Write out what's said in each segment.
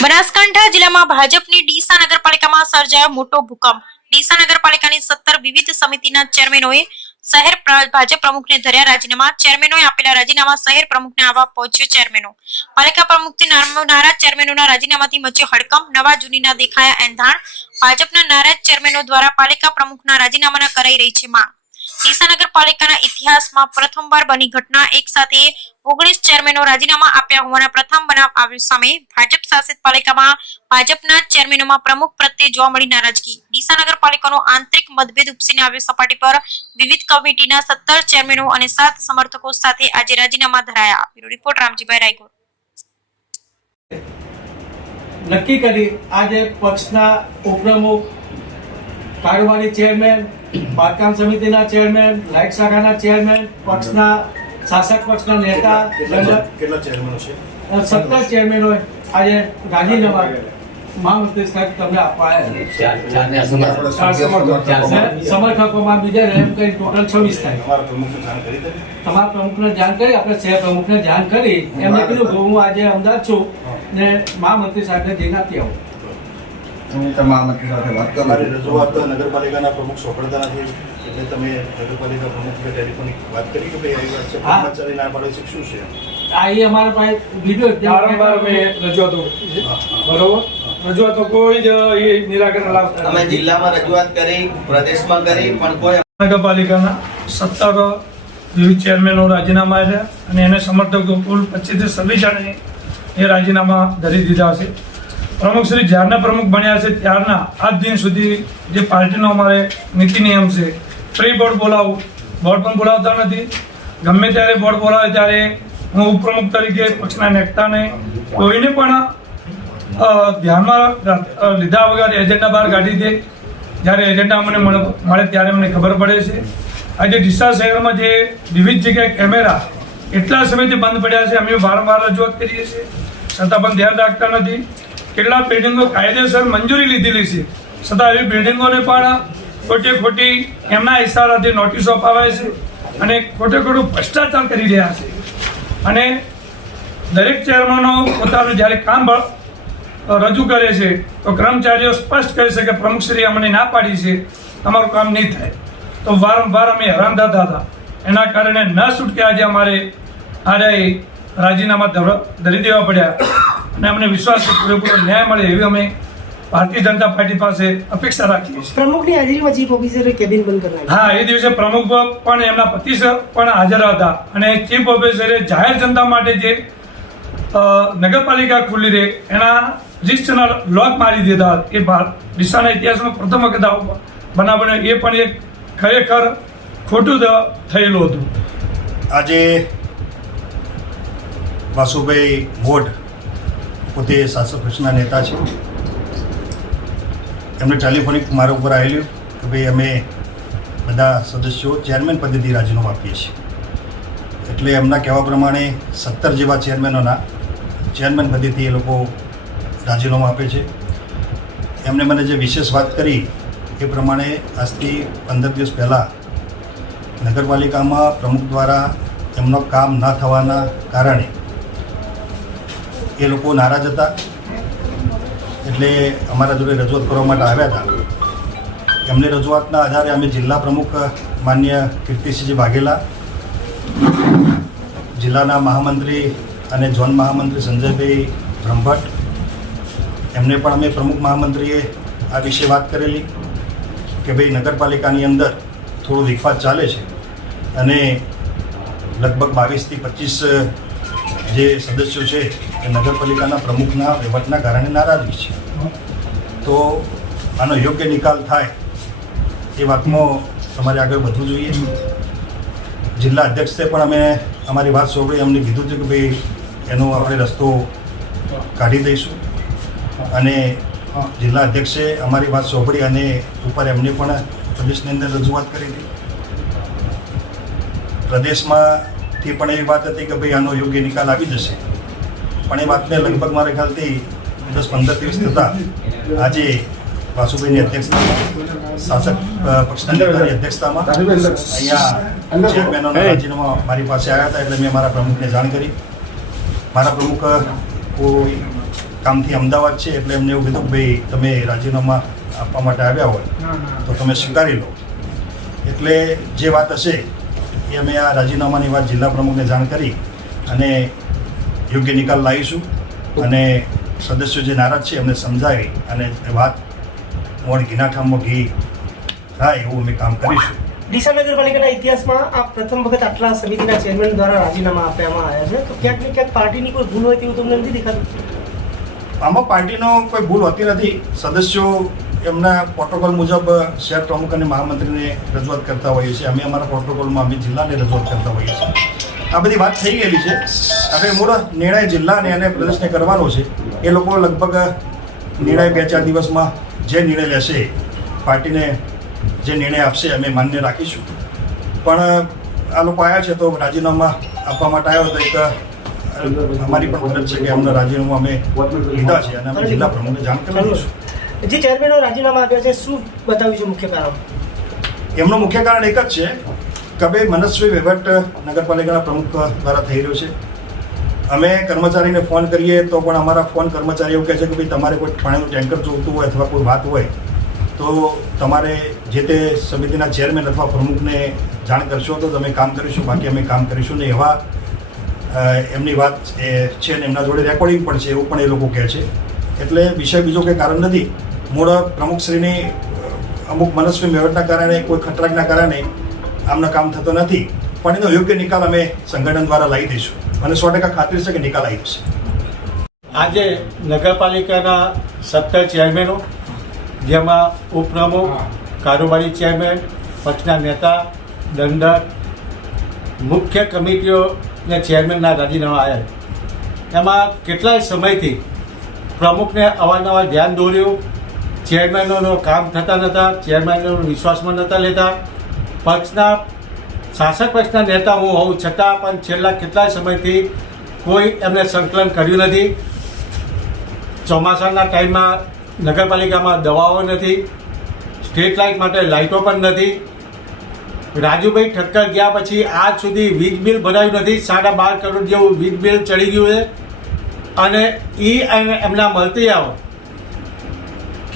બનાસકાંઠા જિલ્લામાં ભાજપની ડીસા નગરપાલિકામાં સર્જાયો મોટો ભૂકંપ. ડીસા નગરપાલિકાની સત્તર વિવિધ સમિતિના ચેરમેનોએ શહેર ભાજપ પ્રમુખને ધર્યા રાજીનામા, ચેરમેનોએ આપેલા રાજીનામા શહેર પ્રમુખને આવવા પહોંચ્યો ચેરમેનો. પાલિકા પ્રમુખથી નારાજ ચેરમેનોના રાજીનામાથી મચ્યો હડકંપ, નવા જૂનીના દેખાયા એંધાણ. ભાજપના નારાજ ચેરમેનો દ્વારા પાલિકા પ્રમુખના રાજીનામાના કરાઈ રહી છે માંગ. ડીસા નગરપાલિકાના ઇતિહાસમાં પ્રથમવાર બની ઘટના એક સાથે ઓગણીસ ચેરમેનો રાજીનામા આપ્યા હોવાના પ્રથમ બનાવ સામે ભાજપ શાસિત પાલિકામાં ભાજપના ચેરમેનોમાં પ્રમુખ પ્રત્યે જોવા મળી નારાજગી. ડીસા નગરપાલિકાનો આંતરિક મતભેદ ઉપસીને આવ્યો સપાટી પર વિવિધ કમિટીના સત્તર ચેરમેનો અને સાત સમર્થકો સાથે આજે રાજીનામા ધરાયા. રિપોર્ટ, રામજીભાઈ રાયગોર. નક્કી કરી આજે પક્ષના ઉપપ્રમુખ કારોબારી ચેરમેન બાંધકામ સમિતિના ચેરમેન લાઇટ શાખાના ચેરમેન પક્ષના શાસક પક્ષના નેતા કેટલા કેટલા ચેરમેનો છે? સત્તર ચેરમેનો આજે ગાંધીનગર મહામંત્રી સાહેબ તમને આપવા સમર્થકોમાં બીજા એમ કઈ ટોટલ છવ્વીસ થાય. તમારા પ્રમુખને જાણ કરી તમે? તમારા પ્રમુખને જાણ કરી આપણે શહેર પ્રમુખને જાણ કરી. એમને કીધું હું આજે અમદાવાદ છું ને મહામંત્રી સાહેબને જઈને આપી આવું. હું તમારા મંત્રી સાથે વાત કરું. તમારી રજૂઆત નગરપાલિકાના પ્રમુખ સોંપડતા નથી એટલે તમે નગરપાલિકા પ્રમુખને ટેલિફોનિક વાત કરી કે ભાઈ આવી વાત છે કર્મચારી ના પાડે છે શું છે? આ એ અમારા પાસે વીડિયો વારંવાર અમે રજૂઆતો બરોબર? રજૂઆતો કોઈ જ એ નિરાકરણ લાભ અમે જિલ્લામાં રજૂઆત કરી પ્રદેશમાં કરી પણ કોઈ નગરપાલિકાના સત્તર વિવિધ ચેરમેનો રાજીનામા આપ્યા અને એને સમર્થકો કુલ પચીસથી છવ્વીસ જણાએ એ રાજીનામા ધરી દીધા છે. પ્રમુખ શ્રી જ્યારના પ્રમુખ બન્યા છે ત્યારના આજ દિન સુધી જે પાર્ટીનો અમારે નીતિ નિયમ છે, પ્રી બોર્ડ બોલાવું. બોર્ડ પણ બોલાવતા નથી. ગમે ત્યારે બોર્ડ બોલાવે ત્યારે હું ઉપપ્રમુખ તરીકે પક્ષના નેતાને કોઈને પણ ધ્યાનમાં લીધા વગર એજન્ડા બહાર કાઢી દે. જ્યારે એજન્ડા મને મળે મળે ત્યારે મને ખબર પડે છે. આજે ડીસા શહેરમાં જે વિવિધ જગ્યાએ કેમેરા એટલા સમયથી બંધ પડ્યા છે. અમે વારંવાર રજૂઆત કરીએ છીએ. છતાં પણ ધ્યાન રાખતા નથી. કેટલા બિલ્ડિંગો કાયદેસર મંજૂરી લીધેલી છે? છતાં એવી બિલ્ડિંગોને પણ ખોટી ખોટી એમના ઇશારાથી નોટિસો અપાવાય છે અને ખોટે ખોટું ભ્રષ્ટાચાર કરી રહ્યા છે. અને દરેક ચેરમેનો પોતાનું જ્યારે કામ રજૂ કરે છે, તો કર્મચારીઓ સ્પષ્ટ કહે છે કે પ્રમુખશ્રી અમને ના પાડી છે, તમારું કામ નહીં થાય. તો વારંવાર અમે હેરાન થતા હતા એના કારણે ન છૂટકે આજે અમારે આરે રાજીનામા ધરી દેવા પડ્યા. અને અમને વિશ્વાસ છે પૂરેપૂરો ન્યાય મળે એવી અમે ભારતીય જનતા પાર્ટી પાસે અપેક્ષા રાખીએ છીએ. પ્રમુખની હાજરીમાં ચીફ ઓફિસરે કેબિન બંધ કરાવી. હા એ દિવસે પ્રમુખ પણ એમના પતિ પણ હાજર હતા અને ચીફ ઓફિસરે જાહેર જનતા માટે જે નગરપાલિકા ખુલ્લી રહે એના રજિસ્ટરના લોક મારી દીધા એ ભારત દિશાના ઇતિહાસમાં પ્રથમ વખત આવો બનાવ બન્યો. એ પણ એક ખરેખર ખોટું થયેલું હતું. આજે વાસુભાઈ મોઢ પોતે શાસક પક્ષના નેતા છે. એમને ટેલિફોનિક મારા ઉપર આવેલું કે ભાઈ અમે બધા સદસ્યો ચેરમેન પદેથી રાજીનામું આપીએ છીએ. એટલે એમના કહેવા પ્રમાણે સત્તર જેવા ચેરમેનોના ચેરમેન પદેથી એ લોકો રાજીનામું આપે છે. એમને મને જે વિશેષ વાત કરી એ પ્રમાણે આજથી પંદર દિવસ પહેલાં નગરપાલિકામાં પ્રમુખ દ્વારા એમનો કામ ન થવાના કારણે એ લોકો નારાજ હતા. એટલે અમારા જોડે રજૂઆત કરવા માટે આવ્યા હતા. એમની રજૂઆતના આધારે અમે જિલ્લા પ્રમુખ માન્ય કીર્તિસિંહજી વાઘેલા, જિલ્લાના મહામંત્રી અને ઝોન મહામંત્રી સંજયભાઈ બ્રહ્મભટ્ટ, એમને પણ અમે પ્રમુખ મહામંત્રીએ આ વિશે વાત કરેલી કે ભાઈ નગરપાલિકાની અંદર થોડો વિખવાદ ચાલે છે. અને લગભગ બાવીસથી પચીસ જે સદસ્યો છે એ નગરપાલિકાના પ્રમુખના વહીવટના કારણે નારાજગી છે. તો આનો યોગ્ય નિકાલ થાય એ વાતમાં તમારે આગળ વધવું જોઈએ. જિલ્લા અધ્યક્ષે પણ અમે અમારી વાત સાંભળી, અમને કીધું હતું કે ભાઈ, એનો આપણે રસ્તો કાઢી દઈશું. અને જિલ્લા અધ્યક્ષે અમારી વાત સાંભળી અને ઉપર એમને પણ પ્રદેશની અંદર રજૂઆત કરી હતી. પ્રદેશમાંથી પણ એવી વાત હતી કે ભાઈ, આનો યોગ્ય નિકાલ આવી જશે. પણ એ વાતને લગભગ મારે ખ્યાલથી દસ પંદર દિવસ થતાં આજે વાસુભાઈની અધ્યક્ષતામાં શાસક પક્ષના નેતાની અધ્યક્ષતામાં અહીંયા ચેરમેનોના રાજીનામા મારી પાસે આવ્યા હતા એટલે મેં મારા પ્રમુખને જાણ કરી. મારા પ્રમુખ કોઈ કામથી અમદાવાદ છે એટલે એમને એવું કીધું કે ભાઈ તમે રાજીનામા આપવા માટે આવ્યા હોય તો તમે સ્વીકારી લો. એટલે જે વાત હશે એ અમે આ રાજીનામાની વાત જિલ્લા પ્રમુખને જાણ કરી અને યોગ્ય નિકાલ લાવીશું અને સદસ્યો જે નારાજ છે એમને સમજાવી અને વાત મોણ ઘીના ઠામમાં ઘી થાય એવું અમે કામ કરીશું. ડીસા નગરપાલિકાના ઇતિહાસમાં આ પ્રથમ વખત આટલા સમિતિના ચેરમેન દ્વારા રાજીનામા આપવામાં આવ્યા છે. તો ક્યાંક ને ક્યાંક પાર્ટીની કોઈ ભૂલ હોય તેવું તમને નથી દેખાતું? આમાં પાર્ટીનો કોઈ ભૂલ હોતી નથી. સદસ્યો એમના પ્રોટોકોલ મુજબ શહેર પ્રમુખ અને મહામંત્રીને રજૂઆત કરતા હોઈએ છીએ. અમે અમારા પ્રોટોકોલમાં અમે જિલ્લાને રજૂઆત કરતા હોઈએ છીએ. આ બધી વાત થઈ ગયેલી છે. હવે મૂળ નિર્ણય જિલ્લાને અને પ્રદેશને કરવાનો છે. એ લોકો લગભગ નિર્ણય બે ચાર દિવસમાં જે નિર્ણય લેશે પાર્ટીને જે નિર્ણય આપશે અમે માન્ય રાખીશું. પણ આ લોકો આવ્યા છે તો રાજીનામા આપવા માટે આવ્યો તો એક અમારી પણ ફરજ છે કે અમને રાજીનામું અમે લીધા છે અને અમે જિલ્લા પ્રમુખને જાણ કરી દઈશું જે ચેરમેનો રાજીનામા આપ્યા છે શું બતાવ્યું છે મુખ્ય કારણ? એમનું મુખ્ય કારણ એક જ છે કે ભાઈ મનસ્વી વહીવટ નગરપાલિકાના પ્રમુખ દ્વારા થઈ રહ્યો છે. અમે કર્મચારીને ફોન કરીએ તો પણ અમારા ફોન કર્મચારી એવું કહે છે કે ભાઈ તમારે કોઈ પાણીનું ટેન્કર જોઈતું હોય અથવા કોઈ વાત હોય, તો તમારે જે તે સમિતિના ચેરમેન અથવા પ્રમુખને જાણ કરશો તો તમે કામ કરીશું, બાકી અમે કામ કરીશું ને એવા એમની વાત એ છે ને એમના જોડે રેકોર્ડિંગ પણ છે એવું પણ એ લોકો કહે છે. એટલે વિષય બીજો કંઈ કારણ નથી. મૂળ પ્રમુખશ્રીની અમુક મનસ્વી વહીવટના કારણે, કોઈ ખતરાકના કારણે આમનો કામ થતો નથી. પણ એનો યોગ્ય નિકાલ અમે સંગઠન દ્વારા લાવી દઈશું. અને સો ટકા ખાતરી છે કે નિકાલ આવી જશે. આજે નગરપાલિકાના સત્તર ચેરમેનો જેમાં ઉપપ્રમુખ કારોબારી ચેરમેન પક્ષના નેતા દંડક મુખ્ય કમિટીઓને ચેરમેનના રાજીનામા આવ્યા એમાં કેટલાય સમયથી પ્રમુખને અવારનવાર ધ્યાન દોર્યું ચેરમેનોનું કામ થતા નહોતા ચેરમેનોનો વિશ્વાસમાં નહોતા લેતા પક્ષના શાસક પક્ષના નેતા હું હોઉં, છતાં પણ છેલ્લા કેટલાય સમયથી કોઈ એમને સંકલન કર્યું નથી. ચોમાસાના ટાઈમમાં નગરપાલિકામાં દવાઓ નથી, સ્ટ્રીટ લાઇટ માટે લાઇટો પણ નથી. રાજુભાઈ ઠક્કર ગયા પછી આજ સુધી વીજ બિલ ભરાયું નથી, સાડા બાર કરોડ જેવું વીજ બિલ ચડી ગયું છે. અને એ એમના મળતિયાઓ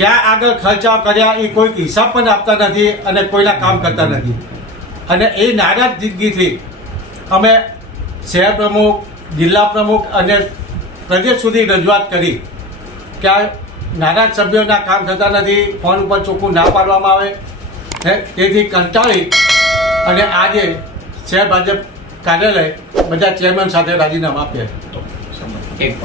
ક્યાં આગળ ખર્ચા કર્યા એ કોઈ હિસાબ પણ આપતા નથી અને કોઈના કામ કરતા નથી. અને એ નારાજગીથી અમે શહેર પ્રમુખ, જિલ્લા પ્રમુખ અને પ્રદેશ સુધી રજૂઆત કરી કે આ નારાજ સભ્યોના કામ થતા નથી, ફોન ઉપર ચોખ્ખું ના પાડવામાં આવે. હે, તેથી કંટાળી અને આજે શહેર ભાજપ કાર્યાલય બધા ચેરમેન સાથે રાજીનામા આપ્યા.